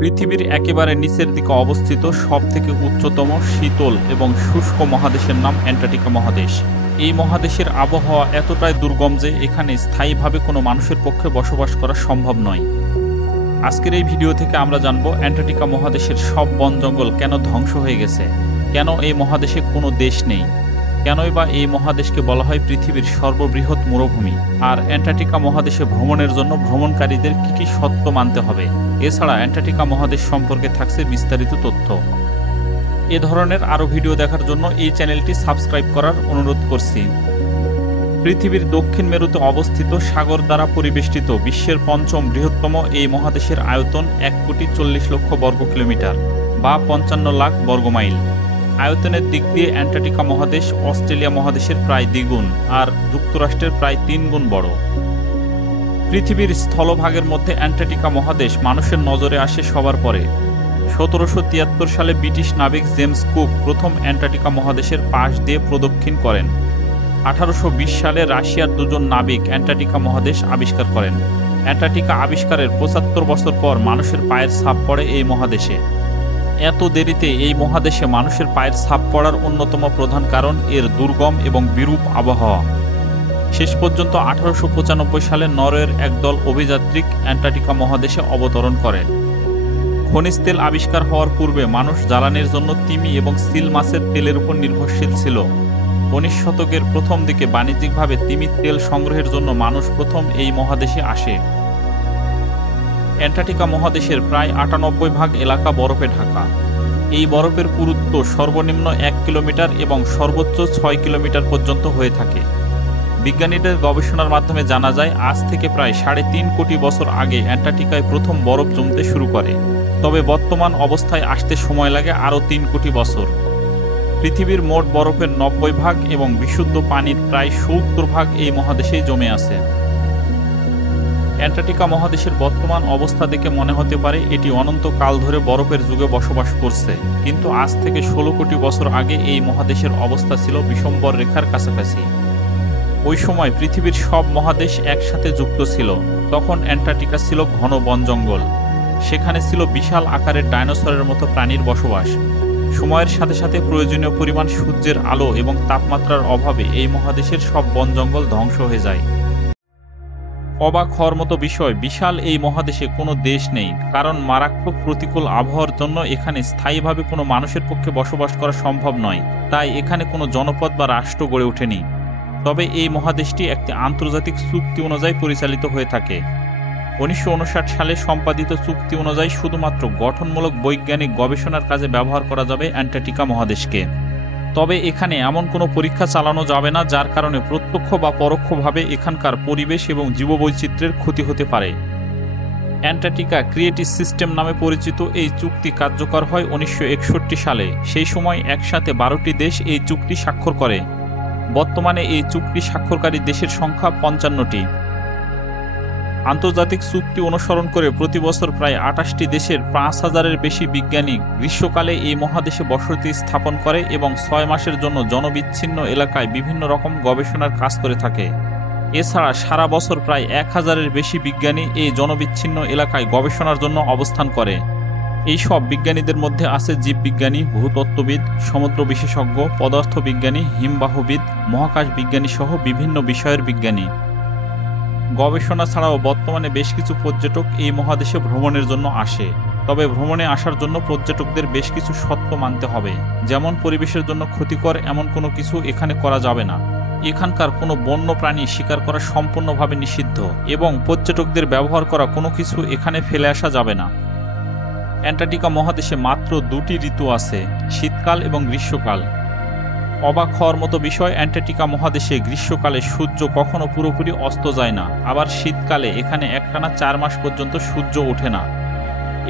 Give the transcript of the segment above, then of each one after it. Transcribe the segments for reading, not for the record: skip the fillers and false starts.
পৃথিবীর একেবারে নিচের দিকে অবস্থিত সবথেকে উচ্চতম শীতল এবং শুষ্ক মহাদেশের নাম অ্যান্টার্কটিকা মহাদেশ। এই মহাদেশের আবহাওয়া এতটাই দুর্গম যে এখানে স্থায়ীভাবে কোনো মানুষের পক্ষে বসবাস করা সম্ভব নয়। আজকের এই ভিডিও থেকে আমরা জানব অ্যান্টার্কটিকা মহাদেশের সব বন জঙ্গল কেন ধ্বংস হয়ে গেছে, কেন এই মহাদেশে কোনো দেশ নেই, কেনই বা এই মহাদেশকে বলা হয় পৃথিবীর সর্ববৃহৎ মরুভূমি, আর অ্যান্টার্কটিকা মহাদেশে ভ্রমণের জন্য ভ্রমণকারীদের কী কী শর্ত মানতে হবে। এছাড়া অ্যান্টার্কটিকা মহাদেশ সম্পর্কে থাকছে বিস্তারিত তথ্য। এ ধরনের আরও ভিডিও দেখার জন্য এই চ্যানেলটি সাবস্ক্রাইব করার অনুরোধ করছি। পৃথিবীর দক্ষিণ মেরুতে অবস্থিত সাগর দ্বারা পরিবেষ্টিত বিশ্বের পঞ্চম বৃহত্তম এই মহাদেশের আয়তন 1,40,00,000 বর্গ কিলোমিটার বা 55 লাখ বর্গমাইল। আয়তনের দিক দিয়ে অ্যান্টার্কটিকা মহাদেশ অস্ট্রেলিয়া মহাদেশের প্রায় দ্বিগুণ আর যুক্তরাষ্ট্রের প্রায় 3 গুণ বড়। পৃথিবীর স্থলভাগের মধ্যে অ্যান্টার্কটিকা মহাদেশ মানুষের নজরে আসে সবার পরে। 1773 সালে ব্রিটিশ নাবিক জেমস কুক প্রথম অ্যান্টার্কটিকা মহাদেশের পাশ দিয়ে প্রদক্ষিণ করেন। 1820 সালে রাশিয়ার দুজন নাবিক অ্যান্টার্কটিকা মহাদেশ আবিষ্কার করেন। অ্যান্টার্কটিকা আবিষ্কারের 75 বছর পর মানুষের পায়ের ছাপ পড়ে এই মহাদেশে। এত দেরিতে এই মহাদেশে মানুষের পায়ের ছাপ পড়ার অন্যতম প্রধান কারণ এর দুর্গম এবং বিরূপ আবহাওয়া। শেষ পর্যন্ত 1895 সালে নরওয়ের একদল অভিযাত্রিক অ্যান্টার্কটিকা মহাদেশে অবতরণ করেন। খনিজ তেল আবিষ্কার হওয়ার পূর্বে মানুষ জ্বালানির জন্য তিমি এবং সিল মাছের তেলের উপর নির্ভরশীল ছিল। 19 শতকের প্রথম দিকে বাণিজ্যিকভাবে তিমির তেল সংগ্রহের জন্য মানুষ প্রথম এই মহাদেশে আসে। অ্যান্টার্কটিকা মহাদেশের প্রায় 98% এলাকা বরফে ঢাকা। এই বরফের পুরুত্ব সর্বনিম্ন 1 কিলোমিটার এবং সর্বোচ্চ 6 কিলোমিটার পর্যন্ত হয়ে থাকে। বিজ্ঞানীদের গবেষণার মাধ্যমে জানা যায় আজ থেকে প্রায় 3.5 কোটি বছর আগে অ্যান্টার্কটিকায় প্রথম বরফ জমতে শুরু করে, তবে বর্তমান অবস্থায় আসতে সময় লাগে আরও 3 কোটি বছর। পৃথিবীর মোট বরফের 90% এবং বিশুদ্ধ পানির প্রায় 70% এই মহাদেশেই জমে আছে। অ্যান্টার্কটিকা মহাদেশের বর্তমান অবস্থা দেখে মনে হতে পারে এটি অনন্তকাল ধরে বরফের যুগে বসবাস করছে, কিন্তু আজ থেকে 16 কোটি বছর আগে এই মহাদেশের অবস্থা ছিল বিষমবর রেখার কাছাকাছি। ওই সময় পৃথিবীর সব মহাদেশ একসাথে যুক্ত ছিল। তখন অ্যান্টার্কটিকা ছিল ঘন বন জঙ্গল। সেখানে ছিল বিশাল আকারের ডাইনোসরের মতো প্রাণীর বসবাস। সময়ের সাথে সাথে প্রয়োজনীয় পরিমাণ সূর্যের আলো এবং তাপমাত্রার অভাবে এই মহাদেশের সব বন জঙ্গল ধ্বংস হয়ে যায়। অবাক হওয়ার মতো বিষয়, বিশাল এই মহাদেশে কোনো দেশ নেই, কারণ মারাত্মক প্রতিকূল আবহাওয়ার জন্য এখানে স্থায়ীভাবে কোনো মানুষের পক্ষে বসবাস করা সম্ভব নয়। তাই এখানে কোনো জনপদ বা রাষ্ট্র গড়ে ওঠেনি। তবে এই মহাদেশটি একটি আন্তর্জাতিক চুক্তি অনুযায়ী পরিচালিত হয়ে থাকে। 1959 সালে সম্পাদিত চুক্তি অনুযায়ী শুধুমাত্র গঠনমূলক বৈজ্ঞানিক গবেষণার কাজে ব্যবহার করা যাবে অ্যান্টার্কটিকা মহাদেশকে। তবে এখানে এমন কোনো পরীক্ষা চালানো যাবে না যার কারণে প্রত্যক্ষ বা পরোক্ষভাবে এখানকার পরিবেশ এবং জীববৈচিত্র্যের ক্ষতি হতে পারে। অ্যান্টার্কটিকা ক্রিয়েটিভ সিস্টেম নামে পরিচিত এই চুক্তি কার্যকর হয় 1961 সালে। সেই সময় একসাথে 12টি দেশ এই চুক্তি স্বাক্ষর করে। বর্তমানে এই চুক্তি স্বাক্ষরকারী দেশের সংখ্যা 55টি। আন্তর্জাতিক চুক্তি অনুসরণ করে প্রতি বছর প্রায় 28টি দেশের 5,000-এর বেশি বিজ্ঞানী গ্রীষ্মকালে এই মহাদেশে বসতি স্থাপন করে এবং 6 মাসের জন্য জনবিচ্ছিন্ন এলাকায় বিভিন্ন রকম গবেষণার কাজ করে থাকে। এছাড়া সারা বছর প্রায় 1,000-এর বেশি বিজ্ঞানী এই জনবিচ্ছিন্ন এলাকায় গবেষণার জন্য অবস্থান করে। এই সব বিজ্ঞানীদের মধ্যে আছে জীববিজ্ঞানী, ভূতত্ত্ববিদ, সমুদ্র বিশেষজ্ঞ, পদার্থবিজ্ঞানী, হিমবাহবিদ, মহাকাশ বিজ্ঞানী সহ বিভিন্ন বিষয়ের বিজ্ঞানী। গবেষণা ছাড়াও বর্তমানে বেশ কিছু পর্যটক এই মহাদেশে ভ্রমণের জন্য আসে। তবে ভ্রমণে আসার জন্য পর্যটকদের বেশ কিছু শর্ত মানতে হবে, যেমন পরিবেশের জন্য ক্ষতিকর এমন কোনো কিছু এখানে করা যাবে না, এখানকার কোনো বন্য প্রাণী শিকার করা সম্পূর্ণভাবে নিষিদ্ধ এবং পর্যটকদের ব্যবহার করা কোনো কিছু এখানে ফেলে আসা যাবে না। অ্যান্টার্কটিকা মহাদেশে মাত্র 2টি ঋতু আছে, শীতকাল এবং গ্রীষ্মকাল। অবাক হওয়ার মতো বিষয়, অ্যান্টার্কটিকা মহাদেশে গ্রীষ্মকালে সূর্য কখনো পুরোপুরি অস্ত যায় না, আবার শীতকালে এখানে একটানা 4 মাস পর্যন্ত সূর্য ওঠে না।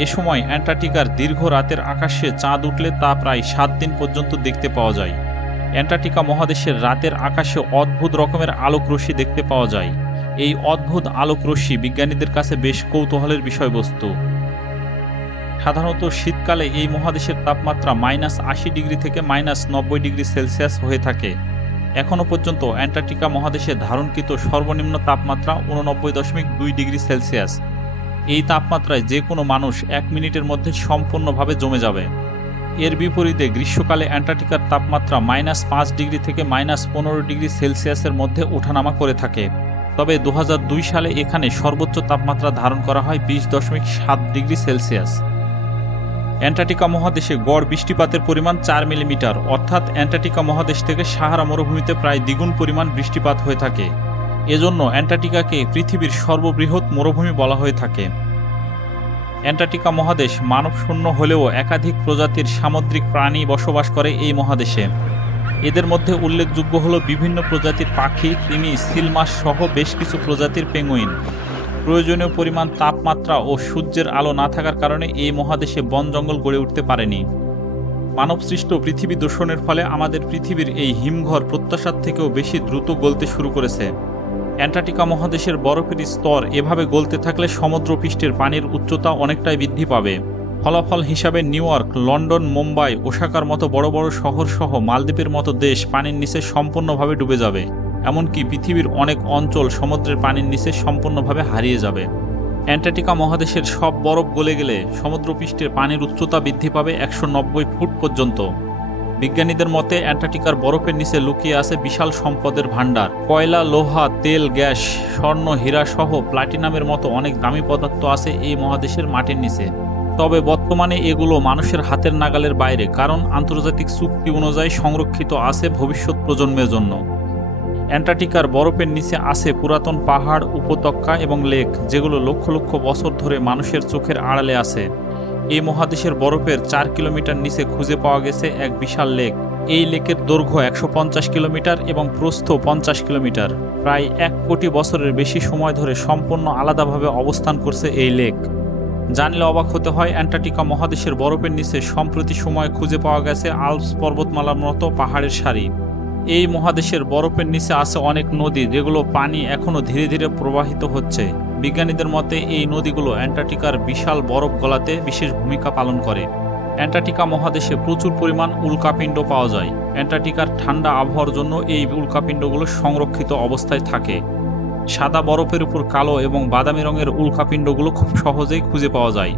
এ সময় অ্যান্টার্কটিকার দীর্ঘ রাতের আকাশে চাঁদ উঠলে তা প্রায় 7 দিন পর্যন্ত দেখতে পাওয়া যায়। অ্যান্টার্কটিকা মহাদেশের রাতের আকাশে অদ্ভুত রকমের আলোক রশ্মি দেখতে পাওয়া যায়। এই অদ্ভুত আলোক রশ্মি বিজ্ঞানীদের কাছে বেশ কৌতূহলের বিষয়বস্তু। সাধারণত শীতকালে এই মহাদেশের তাপমাত্রা -80 ডিগ্রি থেকে -90 ডিগ্রি সেলসিয়াস হয়ে থাকে। এখনও পর্যন্ত অ্যান্টার্কটিকা মহাদেশে ধারণকৃত সর্বনিম্ন তাপমাত্রা 89.2 ডিগ্রি সেলসিয়াস। এই তাপমাত্রায় যে কোনো মানুষ 1 মিনিটের মধ্যে সম্পূর্ণভাবে জমে যাবে। এর বিপরীতে গ্রীষ্মকালে অ্যান্টার্কটিকার তাপমাত্রা -5 ডিগ্রি থেকে -15 ডিগ্রি সেলসিয়াসের মধ্যে ওঠানামা করে থাকে। তবে 2002 সালে এখানে সর্বোচ্চ তাপমাত্রা ধারণ করা হয় 20.7 ডিগ্রি সেলসিয়াস। অ্যান্টার্কটিকা মহাদেশে গড় বৃষ্টিপাতের পরিমাণ 4 মিলিমিটার, অর্থাৎ অ্যান্টার্কটিকা মহাদেশ থেকে সাহারা মরুভূমিতে প্রায় দ্বিগুণ পরিমাণ বৃষ্টিপাত হয়ে থাকে। এজন্য অ্যান্টার্কটিকাকে পৃথিবীর সর্ববৃহৎ মরুভূমি বলা হয়ে থাকে। অ্যান্টার্কটিকা মহাদেশ মানবশূন্য হলেও একাধিক প্রজাতির সামুদ্রিক প্রাণী বসবাস করে এই মহাদেশে। এদের মধ্যে উল্লেখযোগ্য হলো বিভিন্ন প্রজাতির পাখি, তিমি, সিল মাছ সহ বেশ কিছু প্রজাতির পেঙ্গুইন। প্রয়োজনীয় পরিমাণ তাপমাত্রা ও সূর্যের আলো না থাকার কারণে এই মহাদেশে বন জঙ্গল গড়ে উঠতে পারেনি। মানবসৃষ্ট পৃথিবী দূষণের ফলে আমাদের পৃথিবীর এই হিমঘর প্রত্যাশার থেকেও বেশি দ্রুত গলতে শুরু করেছে। অ্যান্টার্কটিকা মহাদেশের বরফের স্তর এভাবে গলতে থাকলে সমুদ্রপৃষ্ঠের পানির উচ্চতা অনেকটাই বৃদ্ধি পাবে। ফলাফল হিসাবে নিউ ইয়র্ক, লন্ডন, মুম্বাই, ওসাকার মতো বড় বড় শহর সহ মালদ্বীপের মতো দেশ পানির নিচে সম্পূর্ণভাবে ডুবে যাবে। এমনকি পৃথিবীর অনেক অঞ্চল সমুদ্রের পানির নিচে সম্পূর্ণভাবে হারিয়ে যাবে। অ্যান্টার্কটিকা মহাদেশের সব বরফ গলে গেলে সমুদ্রপৃষ্ঠের পানির উচ্চতা বৃদ্ধি পাবে 190 ফুট পর্যন্ত। বিজ্ঞানীদের মতে অ্যান্টার্কটিকার বরফের নিচে লুকিয়ে আছে বিশাল সম্পদের ভাণ্ডার। কয়লা, লোহা, তেল, গ্যাস, স্বর্ণ, হীরা সহ প্লাটিনামের মতো অনেক দামি পদার্থ আছে এই মহাদেশের মাটির নিচে। তবে বর্তমানে এগুলো মানুষের হাতের নাগালের বাইরে, কারণ আন্তর্জাতিক চুক্তি অনুযায়ী সংরক্ষিত আছে ভবিষ্যৎ প্রজন্মের জন্য। অ্যান্টার্কটিকার বরফের নিচে আছে পুরাতন পাহাড়, উপত্যকা এবং লেক, যেগুলো লক্ষ লক্ষ বছর ধরে মানুষের চোখের আড়ালে আছে। এই মহাদেশের বরফের 4 কিলোমিটার নিচে খুঁজে পাওয়া গেছে এক বিশাল লেক। এই লেকের দৈর্ঘ্য 150 কিলোমিটার এবং প্রস্থ 50 কিলোমিটার। প্রায় 1 কোটি বছরের বেশি সময় ধরে সম্পূর্ণ আলাদাভাবে অবস্থান করছে এই লেক। জানলে অবাক হতে হয়, অ্যান্টার্কটিকা মহাদেশের বরফের নিচে সম্প্রতি সময়ে খুঁজে পাওয়া গেছে আল্পস পর্বতমালার মতো পাহাড়ের সারি। এই মহাদেশের বরফের নিচে আছে অনেক নদী, যেগুলো পানি এখনও ধীরে ধীরে প্রবাহিত হচ্ছে। বিজ্ঞানীদের মতে এই নদীগুলো অ্যান্টার্কটিকার বিশাল বরফ গলাতে বিশেষ ভূমিকা পালন করে। অ্যান্টার্কটিকা মহাদেশে প্রচুর পরিমাণ উল্কাপিণ্ড পাওয়া যায়। অ্যান্টার্কটিকার ঠান্ডা আবহাওয়ার জন্য এই উল্কাপিণ্ডগুলো সংরক্ষিত অবস্থায় থাকে। সাদা বরফের উপর কালো এবং বাদামি রঙের উল্কাপিণ্ডগুলো খুব সহজেই খুঁজে পাওয়া যায়।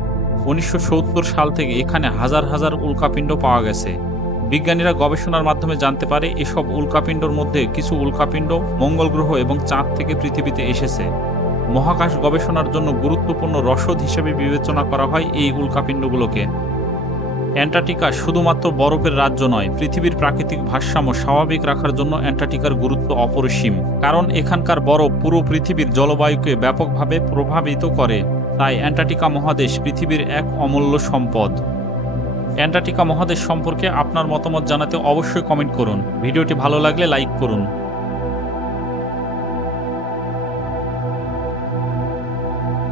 1970 সাল থেকে এখানে হাজার হাজার উল্কাপিণ্ড পাওয়া গেছে। বিজ্ঞানীরা গবেষণার মাধ্যমে জানতে পারে এসব উল্কাপিণ্ডর মধ্যে কিছু উল্কাপিণ্ড মঙ্গল গ্রহ এবং চাঁদ থেকে পৃথিবীতে এসেছে। মহাকাশ গবেষণার জন্য গুরুত্বপূর্ণ রসদ হিসেবে বিবেচনা করা হয় এই উল্কাপিণ্ডগুলোকে। অ্যান্টার্কটিকা শুধুমাত্র বরফের রাজ্য নয়, পৃথিবীর প্রাকৃতিক ভারসাম্য স্বাভাবিক রাখার জন্য অ্যান্টার্কটিকার গুরুত্ব অপরিসীম। কারণ এখানকার বরফ পুরো পৃথিবীর জলবায়ুকে ব্যাপকভাবে প্রভাবিত করে। তাই অ্যান্টার্কটিকা মহাদেশ পৃথিবীর এক অমূল্য সম্পদ। অ্যান্টার্কটিকা মহাদেশ সম্পর্কে আপনার মতামত জানাতে অবশ্যই কমেন্ট করুন। ভিডিওটি ভালো লাগলে লাইক করুন।